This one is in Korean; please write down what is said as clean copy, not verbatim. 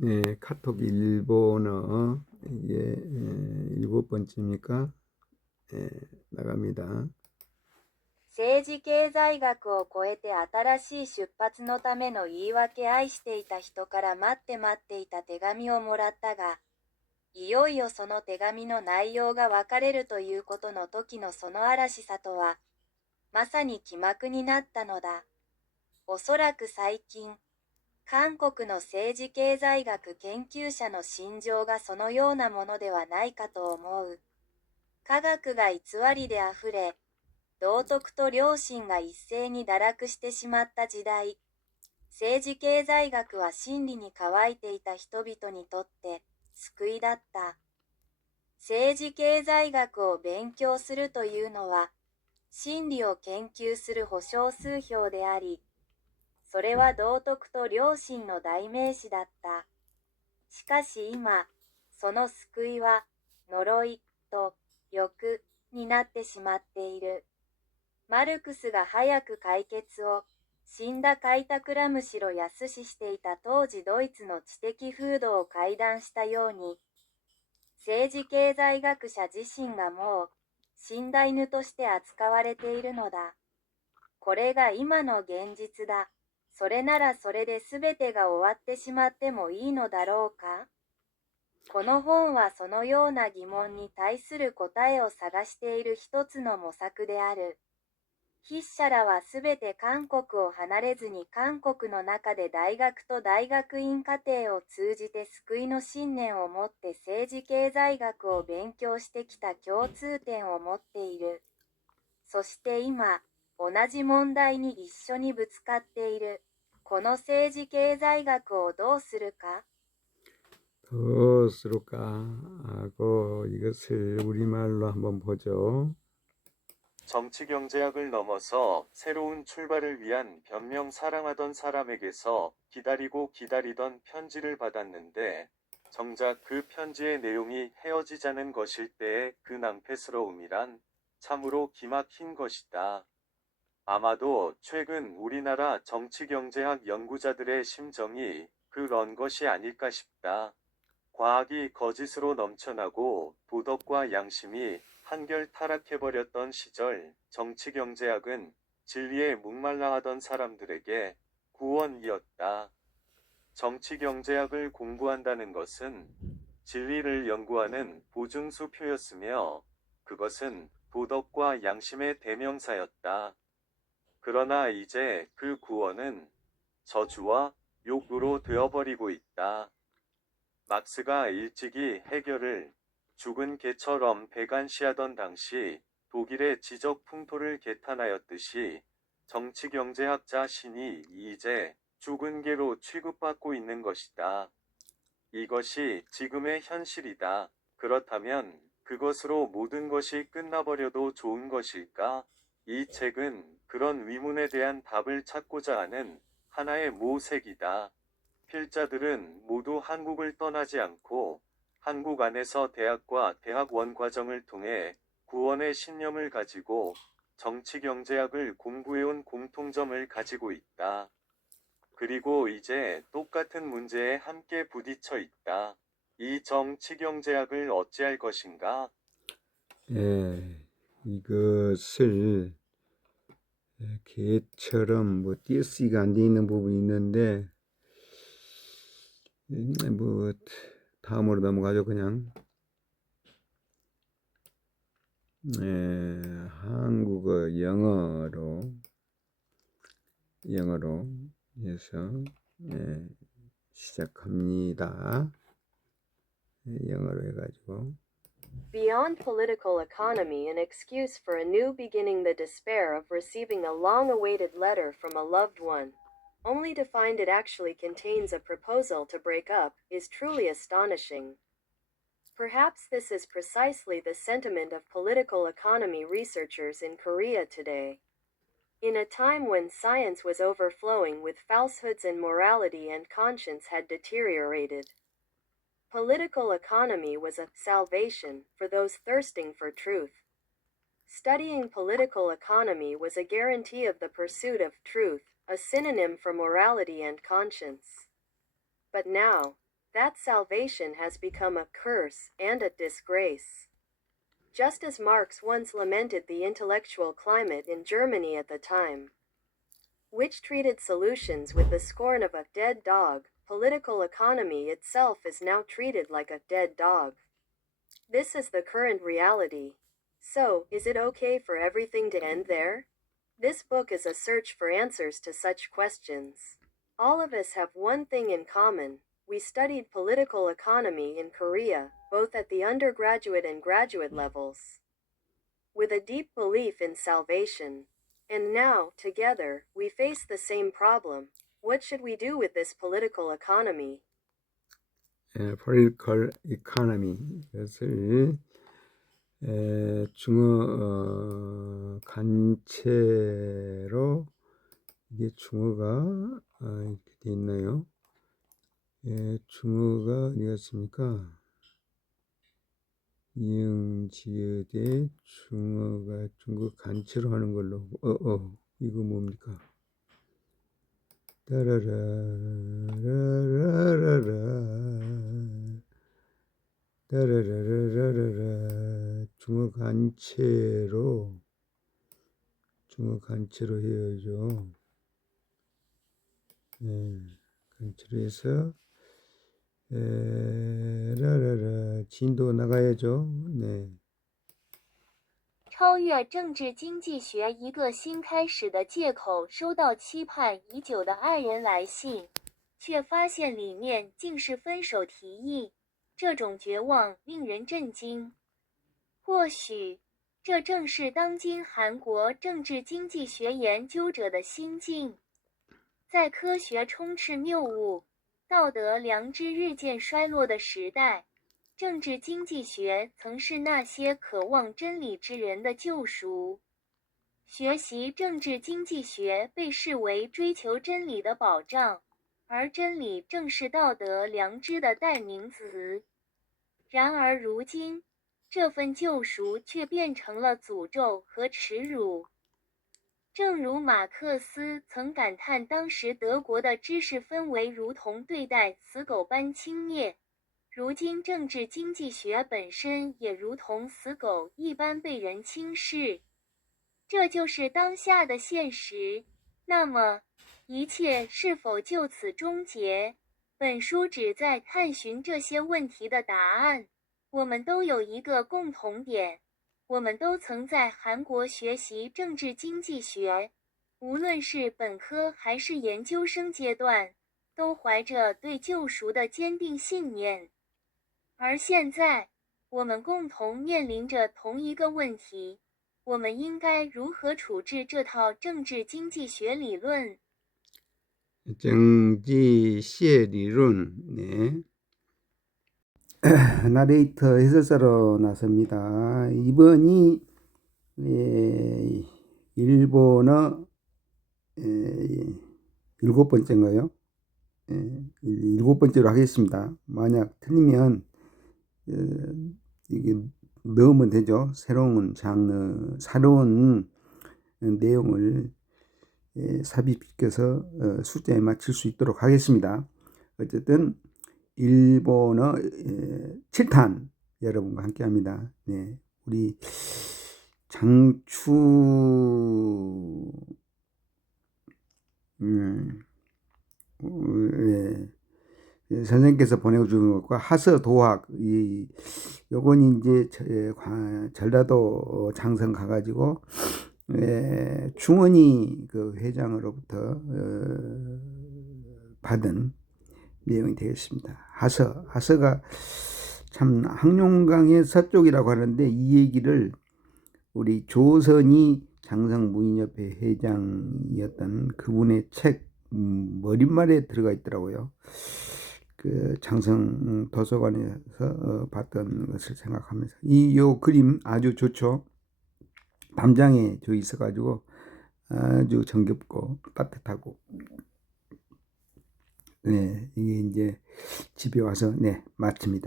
네, 카톡 일본어 이게 7번째입니까? 나갑니다. 政治経済学を超えて新しい出発のための言い訳愛していた人から待っていた手紙をもらったが、いよいよその手紙の内容が分かれるということの時のその嵐さとは、まさに気幕になったのだ。おそらく最近、韓国の政治経済学研究者の心情がそのようなものではないかと思う。科学が偽りであふれ、道徳と良心が一斉に堕落してしまった時代、政治経済学は真理に乾いていた人々にとって救いだった。政治経済学を勉強するというのは、真理を研究する保証数標であり、それは道徳と良心の代名詞だった。しかし今、その救いは呪いと欲になってしまっている。マルクスが早く解決を死んだ開拓ラムシロ安ししていた当時ドイツの知的風土を怪談したように、政治経済学者自身がもう死んだ犬として扱われているのだ。これが今の現実だ。それならそれで全てが終わってしまってもいいのだろうか？この本はそのような疑問に対する答えを探している一つの模索である。筆者らはすべて韓国を離れずに韓国の中で大学と大学院課程を通じて救いの信念を持って政治経済学を勉強してきた共通点を持っている。そして今、同じ問題に一緒にぶつかっている。この政治経済学をどうするか? 더 쓸까 하고 이것을 우리말로 한번 보죠. 정치경제학을 넘어서 새로운 출발을 위한 변명 사랑하던 사람에게서 기다리고 기다리던 편지를 받았는데 정작 그 편지의 내용이 헤어지자는 것일 때의 그 낭패스러움이란 참으로 기막힌 것이다. 아마도 최근 우리나라 정치경제학 연구자들의 심정이 그런 것이 아닐까 싶다. 과학이 거짓으로 넘쳐나고 도덕과 양심이 한결 타락해버렸던 시절 정치경제학은 진리에 목말라하던 사람들에게 구원이었다. 정치경제학을 공부한다는 것은 진리를 연구하는 보증수표였으며 그것은 도덕과 양심의 대명사였다. 그러나 이제 그 구원은 저주와 욕으로 되어버리고 있다. 막스가 일찍이 해결을 죽은 개처럼 배관시하던 당시 독일의 지적 풍토를 개탄하였듯이 정치경제학자 신이 이제 죽은 개로 취급받고 있는 것이다. 이것이 지금의 현실이다. 그렇다면 그것으로 모든 것이 끝나버려도 좋은 것일까? 이 책은 그런 위문에 대한 답을 찾고자 하는 하나의 모색이다. 필자들은 모두 한국을 떠나지 않고 한국 안에서 대학과 대학원 과정을 통해 구원의 신념을 가지고 정치경제학을 공부해온 공통점을 가지고 있다. 그리고 이제 똑같은 문제에 함께 부딪혀 있다. 이 정치경제학을 어찌할 것인가? 이것을 개처럼 띄어쓰기가 안 돼 있는 부분이 있는데 뭐 다음으로 넘어가죠. 그냥 한국어 영어로 해서 시작합니다. 영어로 해가지고 Beyond political economy, an excuse for a new beginning, the despair of receiving a long-awaited letter from a loved one, only to find it actually contains a proposal to break up, is truly astonishing. Perhaps this is precisely the sentiment of political economy researchers in Korea today. In a time when science was overflowing with falsehoods and morality and conscience had deteriorated, political economy was a salvation for those thirsting for truth. Studying political economy was a guarantee of the pursuit of truth, a synonym for morality and conscience. But now, that salvation has become a curse and a disgrace. Just as Marx once lamented the intellectual climate in Germany at the time, which treated solutions with the scorn of a dead dog, political economy itself is now treated like a dead dog. This is the current reality. So, is it okay for everything to end there? This book is a search for answers to such questions. All of us have one thing in common. We studied political economy in Korea, both at the undergraduate and graduate levels, with a deep belief in salvation. And now, together, we face the same problem. What should we do with this political economy? political economy 이것을 중어 간체로 이게 중어가 이렇게 돼 있나요? 중어가 어디였습니까? 이응지어대 중어가 중국 간체로 하는 걸로 이거 뭡니까? 따라라라라라 중어 간체로 해야죠. 간체로 해서 라라라 진도 나가야죠. 네. 超越政治经济学一个新开始的借口，收到期盼已久的爱人来信，却发现里面竟是分手提议，这种绝望令人震惊。或许，这正是当今韩国政治经济学研究者的心境。在科学充斥谬误、道德良知日渐衰落的时代，政治经济学曾是那些渴望真理之人的救赎。学习政治经济学被视为追求真理的保障，而真理正是道德良知的代名词。然而如今，这份救赎却变成了诅咒和耻辱。正如马克思曾感叹当时德国的知识氛围如同对待死狗般轻蔑，如今政治经济学本身也如同死狗一般被人轻视。这就是当下的现实。那么，一切是否就此终结？本书旨在探寻这些问题的答案。我们都有一个共同点，我们都曾在韩国学习政治经济学，无论是本科还是研究生阶段，都怀着对救赎的坚定信念。而现在，我们共同面临着同一个问题，我们应该如何处置这套政治经济学理论？ 정지시의理论 네. 나레이터 해설사로 나섭니다. 이번이 일본어 7번째인가요? 7번째로 하겠습니다. 만약 틀리면 이게 넣으면 되죠. 새로운 장르, 새로운 내용을 삽입시켜서 숫자에 맞출 수 있도록 하겠습니다. 어쨌든 일본어 7탄 여러분과 함께 합니다. 네, 우리 장추 선생님께서 보내주신 것과 하서 도학 요건 이제 전라도 장성 가가지고 중원이 그 회장으로부터 받은 내용이 되겠습니다. 하서가 참 항룡강의 서쪽이라고 하는데 이 얘기를 우리 조선이 장성무인협회 회장이었던 그분의 책 머릿말에 들어가 있더라고요. 그 장성 도서관에서 봤던 것을 생각하면서 요 그림 아주 좋죠. 밤장에 저 있어가지고 아주 정겹고 따뜻하고 네, 이게 이제 집에 와서 네, 마칩니다.